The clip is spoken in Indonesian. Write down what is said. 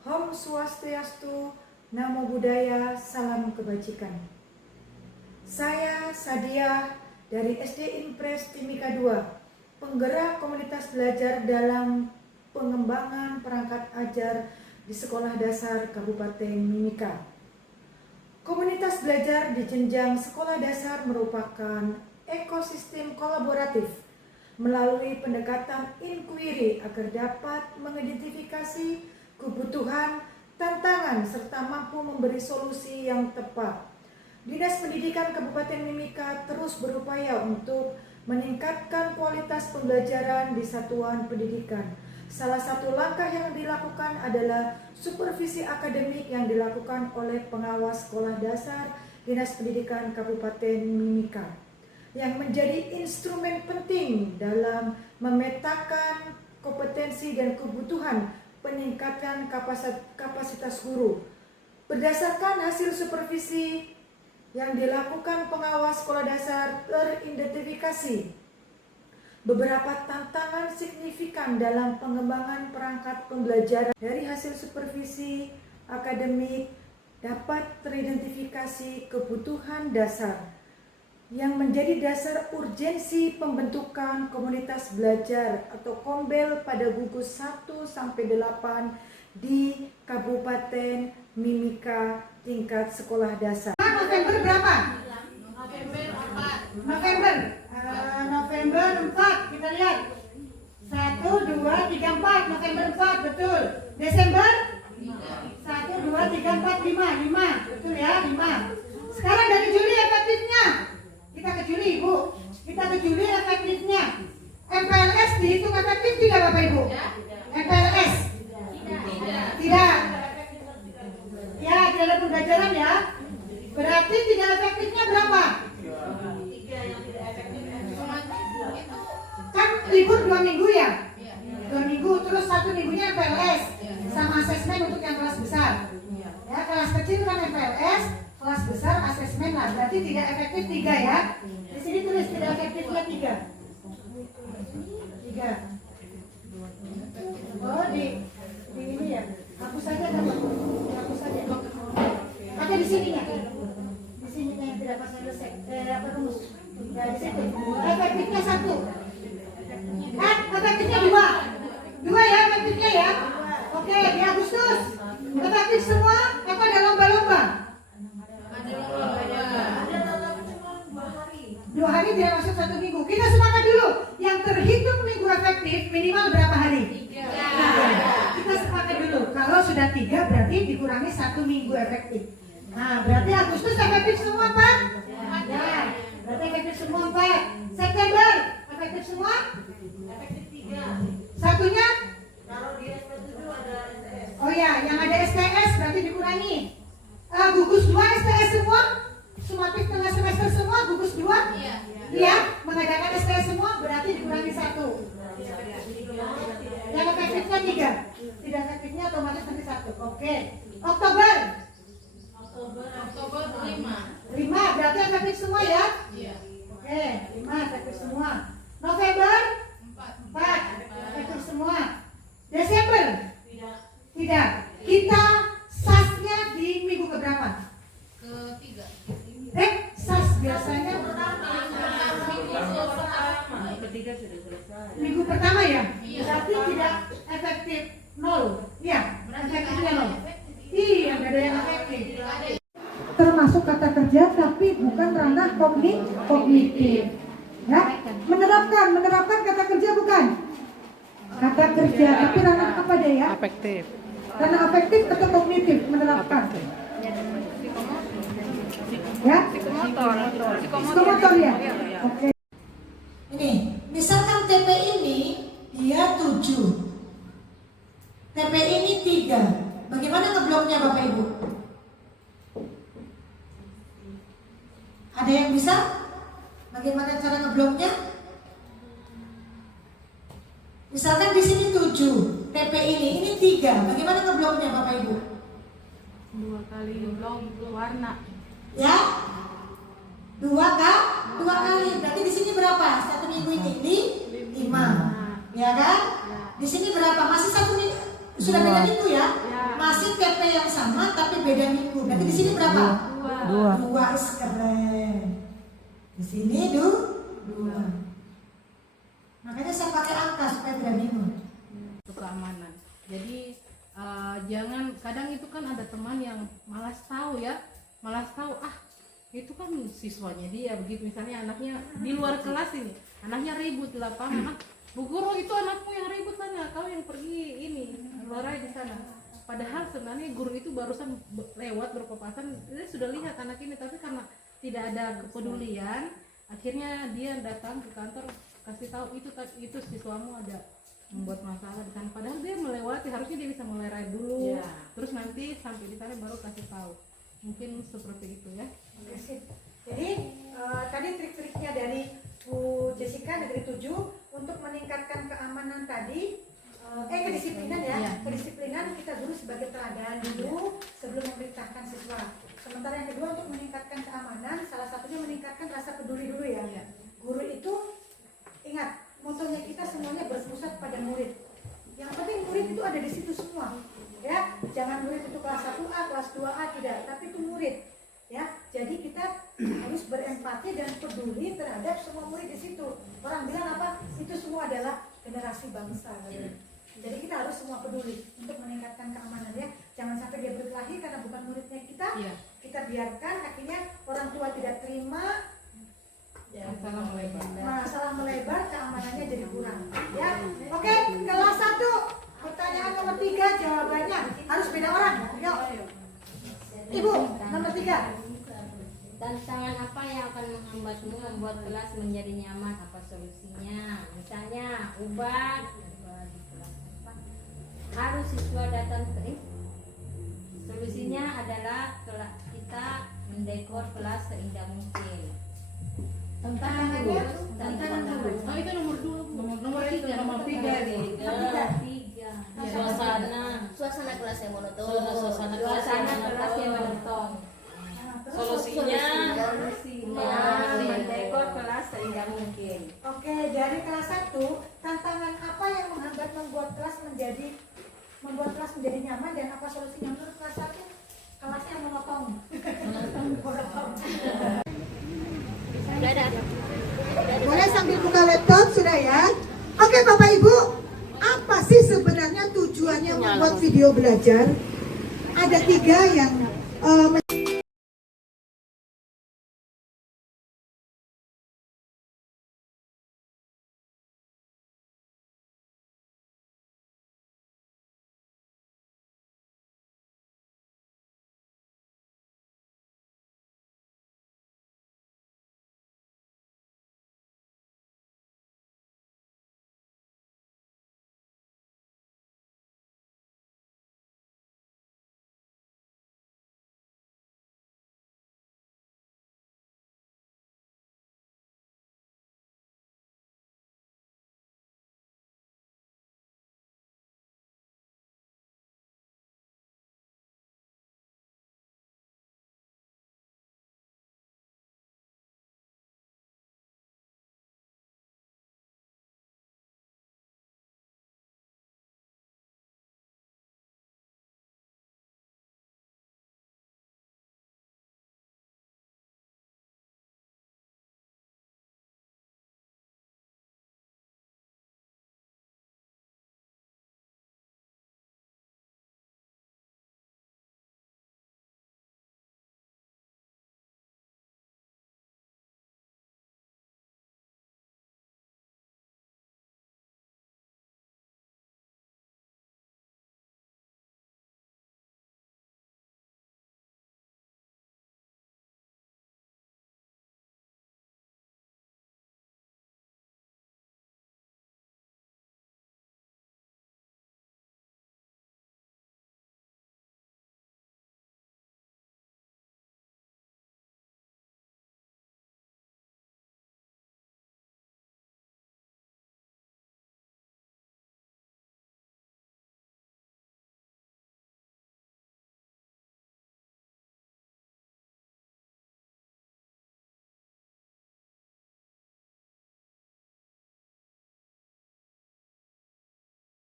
Om Swastiastu, Namo Buddhaya, Salam Kebajikan. Saya Sadia dari SD Impres Timika 2, penggerak komunitas belajar dalam pengembangan perangkat ajar di Sekolah Dasar Kabupaten Mimika. Komunitas belajar di jenjang sekolah dasar merupakan ekosistem kolaboratif melalui pendekatan inquiry agar dapat mengidentifikasi kebutuhan, tantangan, serta mampu memberi solusi yang tepat. Dinas Pendidikan Kabupaten Mimika terus berupaya untuk meningkatkan kualitas pembelajaran di satuan pendidikan. Salah satu langkah yang dilakukan adalah supervisi akademik yang dilakukan oleh pengawas sekolah dasar Dinas Pendidikan Kabupaten Mimika, yang menjadi instrumen penting dalam memetakan kompetensi dan kebutuhan peningkatan kapasitas guru. Berdasarkan hasil supervisi yang dilakukan pengawas sekolah dasar, teridentifikasi beberapa tantangan signifikan dalam pengembangan perangkat pembelajaran. Dari hasil supervisi akademik dapat teridentifikasi kebutuhan dasar yang menjadi dasar urgensi pembentukan komunitas belajar atau KOMBEL pada gugus 1-8 di Kabupaten Mimika tingkat sekolah dasar. November berapa? November 4, kita lihat 1, 2, 3, 4, November 4, betul. Desember 1, 2, 3, 4, 5, betul ya, 5. Sekarang dari Juli efektifnya, kita ke Juli Ibu, kita ke Juli efektifnya. MPLS dihitung efektif tidak Bapak Ibu? MPLS? Tidak. Ya, tidak ada pembelajaran ya. Berarti tidak efektifnya berapa? Kan libur 2 minggu ya? 2 minggu, terus 1 minggunya MPLS sama asesmen untuk yang kelas besar. Ya, kelas kecil kan MPLS, kelas besar asesmen lah. Berarti tidak efektif 3 ya. Di sini tulis tidak efektifnya 3. Oh, di ini ya. Hapus saja kan? Hapus saja. Ada di sini ya? Di sini yang tidak pas ada rumus. Ya, di situ. Efektifnya 1. Efektifnya 2 ya efektifnya ya. Oke, di Agustus efektif semua apa ada lomba-lomba? 2 hari tidak masuk 1 minggu. Kita sepakat dulu yang terhitung minggu efektif minimal berapa hari? 3. Kita sepakat dulu kalau sudah 3 berarti dikurangi 1 minggu efektif. Nah, berarti Agustus efektif semua Pak? Ya, berarti efektif semua Pak. September efektif semua? Efektif 3. Satunya? Kalau di SP7 ada STS. Oh ya, yang ada STS berarti dikurangi. Gugus 2 STS semua? Sumatif tengah semester semua gugus 2? Iya, mengadakan STS semua berarti dikurangi 1. Yang efektifnya 3. Tidak efektifnya otomatis nanti 1. Oke. Oktober 5 berarti efektif semua ya? Iya. Oke, 5 efektif semua. November 4 efektif semua. Desember? Tidak. Kita SAS-nya di minggu keberapa? Ketiga. SAS biasanya minggu pertama ya? Berarti tidak efektif 0. Iya, efektifnya 0. Iya, nggak ada yang efektif. Termasuk kata kerja tapi bukan ranah kognitif. Ya, menerapkan kata kerja bukan? Kata kerja, tapi ranah apa deh ya? Afektif. Ranah afektif atau kognitif menerapkan? Ya? Psikomotor ya? Oke. Ini, misalkan TP ini dia 7. TP ini 3. Bagaimana ngebloknya Bapak Ibu? Ada yang bisa? Bagaimana cara ngebloknya? Misalkan di sini 7, TP ini 3. Bagaimana ngebloknya Bapak Ibu? 2 kali blok warna. Ya? 2 kali. Berarti di sini berapa? 1 minggu ini 5. Ya kan? Di sini berapa? Masih 1 minggu. Sudah beda minggu ya? Masih TP yang sama tapi beda minggu. Nanti di sini berapa? Dua. Dua, keren. Di sini dua. Makanya saya pakai angka supaya tidak bingung. Untuk keamanan. Jadi jangan, kadang itu kan ada teman yang malas tahu itu kan siswanya dia begitu, misalnya anaknya di luar kelas ini, anaknya ribut di lapangan, Bu Guru itu anakmu yang ribut sana, kau yang pergi ini luar di sana. Padahal sebenarnya guru itu barusan lewat berpapasan, dia sudah lihat anak ini, tapi karena tidak ada kepedulian, akhirnya dia datang ke kantor kasih tahu itu siswamu ada membuat masalah di sana. Padahal dia melewati, harusnya dia bisa melerai dulu, terus nanti sampai di sana baru kasih tahu. Mungkin seperti itu ya. Jadi tadi trik-triknya dari Bu Jessica Negeri 7 untuk meningkatkan keamanan tadi, kedisiplinan ya. Kedisiplinan kita dulu sebagai teladan dulu sebelum memerintahkan siswa. Sementara yang kedua untuk meningkatkan keamanan, salah satunya meningkatkan rasa peduli dulu ya. Guru itu ingat, motonya kita semuanya berpusat pada murid. Yang penting murid itu ada di situ semua. Ya, jangan murid itu kelas 1A, kelas 2A tidak, tapi itu murid. Ya, jadi kita harus berempati dan peduli terhadap semua murid di situ. Orang bilang apa? Itu semua adalah generasi bangsa. Jadi kita harus semua peduli untuk meningkatkan keamanan ya. Jangan sampai dia berkelahi karena bukan muridnya kita. Kita biarkan, akhirnya orang tua tidak terima. Masalah melebar, keamanannya jadi kurang. Ya, oke. Kelas 1. Pertanyaan nomor 3 jawabannya harus beda orang. Yuk. Ibu, nomor 3. Tantangan apa yang akan menghambatmu membuat kelas menjadi nyaman? Apa solusinya? Misalnya ubah di kelas apa? Harus siswa datang ke Solusinya adalah kita mendekor kelas seindah mungkin. Tantangannya Oh itu nomor 2, nomor 3. Suasana kelas yang monoton. Suasana kelas yang monoton. Solusinya mendekor kelas seindah mungkin. Oke, dari kelas 1, tantangan apa yang menghambat membuat kelas menjadi nyaman dan apa solusinya menurut kelas 1? Kelasnya monoton. Boleh sambil buka laptop sudah ya? Oke Bapak Ibu, apa sih sebenarnya tujuannya membuat video belajar? Ada 3 yang